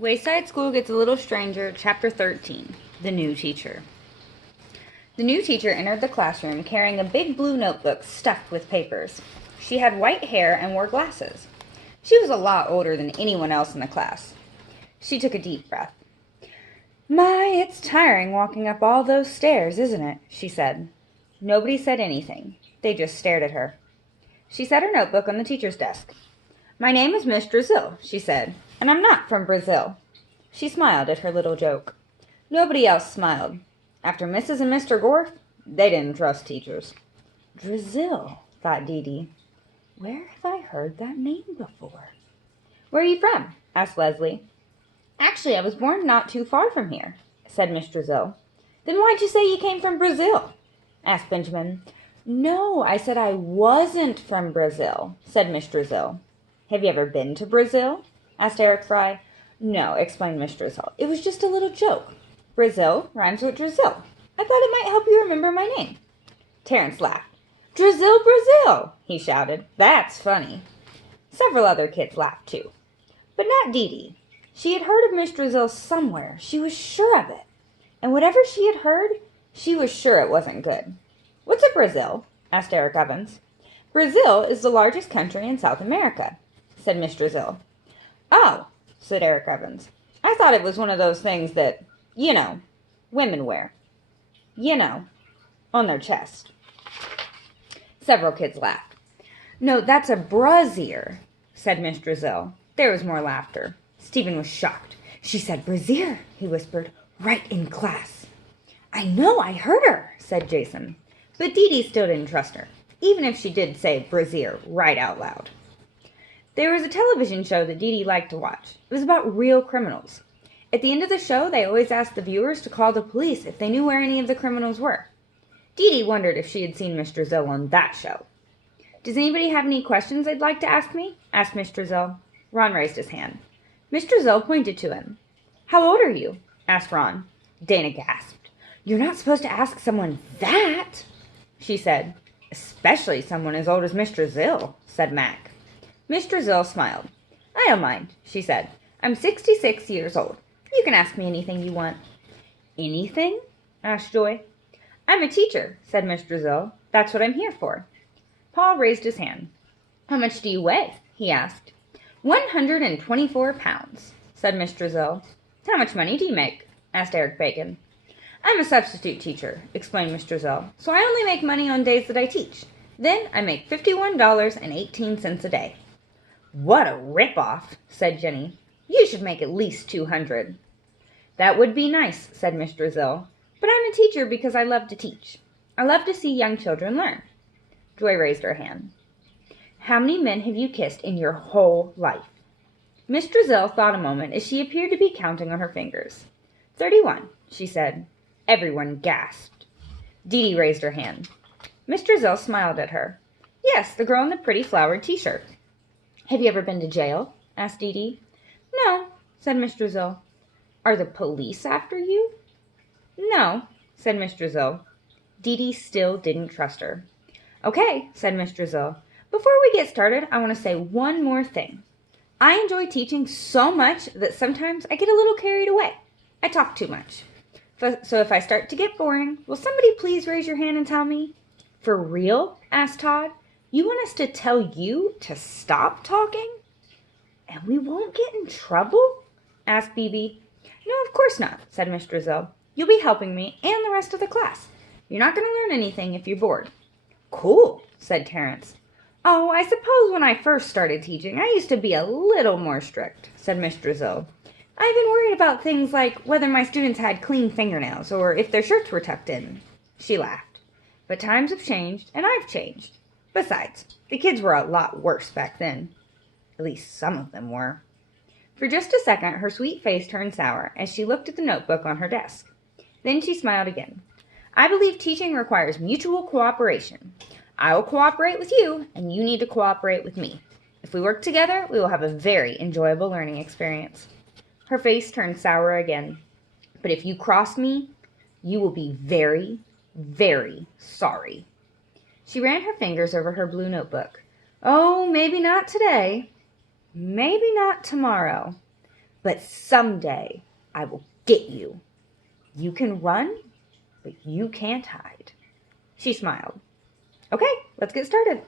Wayside School Gets a Little Stranger, Chapter 13, The New Teacher. The new teacher entered the classroom carrying a big blue notebook stuffed with papers. She had white hair and wore glasses. She was a lot older than anyone else in the class. She took a deep breath. "My, it's tiring walking up all those stairs, isn't it?" she said. Nobody said anything. They just stared at her. She set her notebook on the teacher's desk. "My name is Miss Brazil," she said, "and I'm not from Brazil." She smiled at her little joke. Nobody else smiled. After Mrs. and Mr. Gorth, they didn't trust teachers. Brazil, thought Dee Dee. Where have I heard that name before? "Where are you from?" asked Leslie. "Actually, I was born not too far from here," said Miss Brazil. "Then why'd you say you came from Brazil?" asked Benjamin. "No, I said I wasn't from Brazil," said Miss Brazil. "Have you ever been to Brazil?" asked Eric Fry. "No," explained Miss Drizzle. "It was just a little joke. Brazil rhymes with Drizzle. I thought it might help you remember my name." Terrence laughed. "Drizzle, Brazil!" he shouted. "That's funny." Several other kids laughed too. But not Dee Dee. She had heard of Miss Drizzle somewhere. She was sure of it. And whatever she had heard, she was sure it wasn't good. "What's a Brazil?" asked Eric Evans. "Brazil is the largest country in South America," said Miss Drizzle. "Oh," said Eric Evans. "I thought it was one of those things that, women wear. On their chest." Several kids laughed. "No, that's a brassiere," said Miss Drizzle. There was more laughter. Stephen was shocked. "She said brassiere," he whispered, "right in class." "I know, I heard her," said Jason. But Dee Dee still didn't trust her, even if she did say brassiere right out loud. There was a television show that Dee Dee liked to watch. It was about real criminals. At the end of the show, they always asked the viewers to call the police if they knew where any of the criminals were. Dee Dee wondered if she had seen Miss Drizzle on that show. "Does anybody have any questions they'd like to ask me?" asked Miss Drizzle. Ron raised his hand. Miss Drizzle pointed to him. "How old are you?" asked Ron. Dana gasped. "You're not supposed to ask someone that," she said. "Especially someone as old as Miss Drizzle," said Mac. Miss Drizzle smiled. "I don't mind," she said. "I'm 66 years old. You can ask me anything you want." "Anything?" asked Joy. "I'm a teacher," said Miss Drizzle. "That's what I'm here for." Paul raised his hand. "How much do you weigh?" he asked. 124 pounds, said Miss Drizzle. "How much money do you make?" asked Eric Bacon. "I'm a substitute teacher," explained Miss Drizzle, "so I only make money on days that I teach. Then I make $51.18 a day." "What a rip-off," said Jenny. "You should make at least 200. "That would be nice," said Miss Drizzle, "but I'm a teacher because I love to teach. I love to see young children learn." Joy raised her hand. "How many men have you kissed in your whole life?" Miss Drizzle thought a moment as she appeared to be counting on her fingers. 31, she said. Everyone gasped. Dee Dee raised her hand. Miss Drizzle smiled at her. "Yes, the girl in the pretty flowered t-shirt." "Have you ever been to jail?" asked Dee Dee. "No," said Miss Drizzle. "Are the police after you?" "No," said Miss Drizzle. Dee Dee still didn't trust her. "Okay," said Miss Drizzle. "Before we get started, I want to say one more thing. I enjoy teaching so much that sometimes I get a little carried away. I talk too much. So if I start to get boring, will somebody please raise your hand and tell me?" "For real?" asked Todd. "You want us to tell you to stop talking?" "And we won't get in trouble?" asked Bebe. "No, of course not," said Miss Drizzle. "You'll be helping me and the rest of the class. You're not going to learn anything if you're bored." "Cool," said Terrence. "Oh, I suppose when I first started teaching, I used to be a little more strict," said Miss Drizzle. "I've been worried about things like whether my students had clean fingernails or if their shirts were tucked in." She laughed. "But times have changed, and I've changed. Besides, the kids were a lot worse back then. At least some of them were." For just a second, her sweet face turned sour as she looked at the notebook on her desk. Then she smiled again. "I believe teaching requires mutual cooperation. I will cooperate with you, and you need to cooperate with me. If we work together, we will have a very enjoyable learning experience." Her face turned sour again. "But if you cross me, you will be very, very sorry." She ran her fingers over her blue notebook. "Oh, maybe not today. Maybe not tomorrow. But someday I will get you. You can run, but you can't hide. She smiled. Okay, let's get started.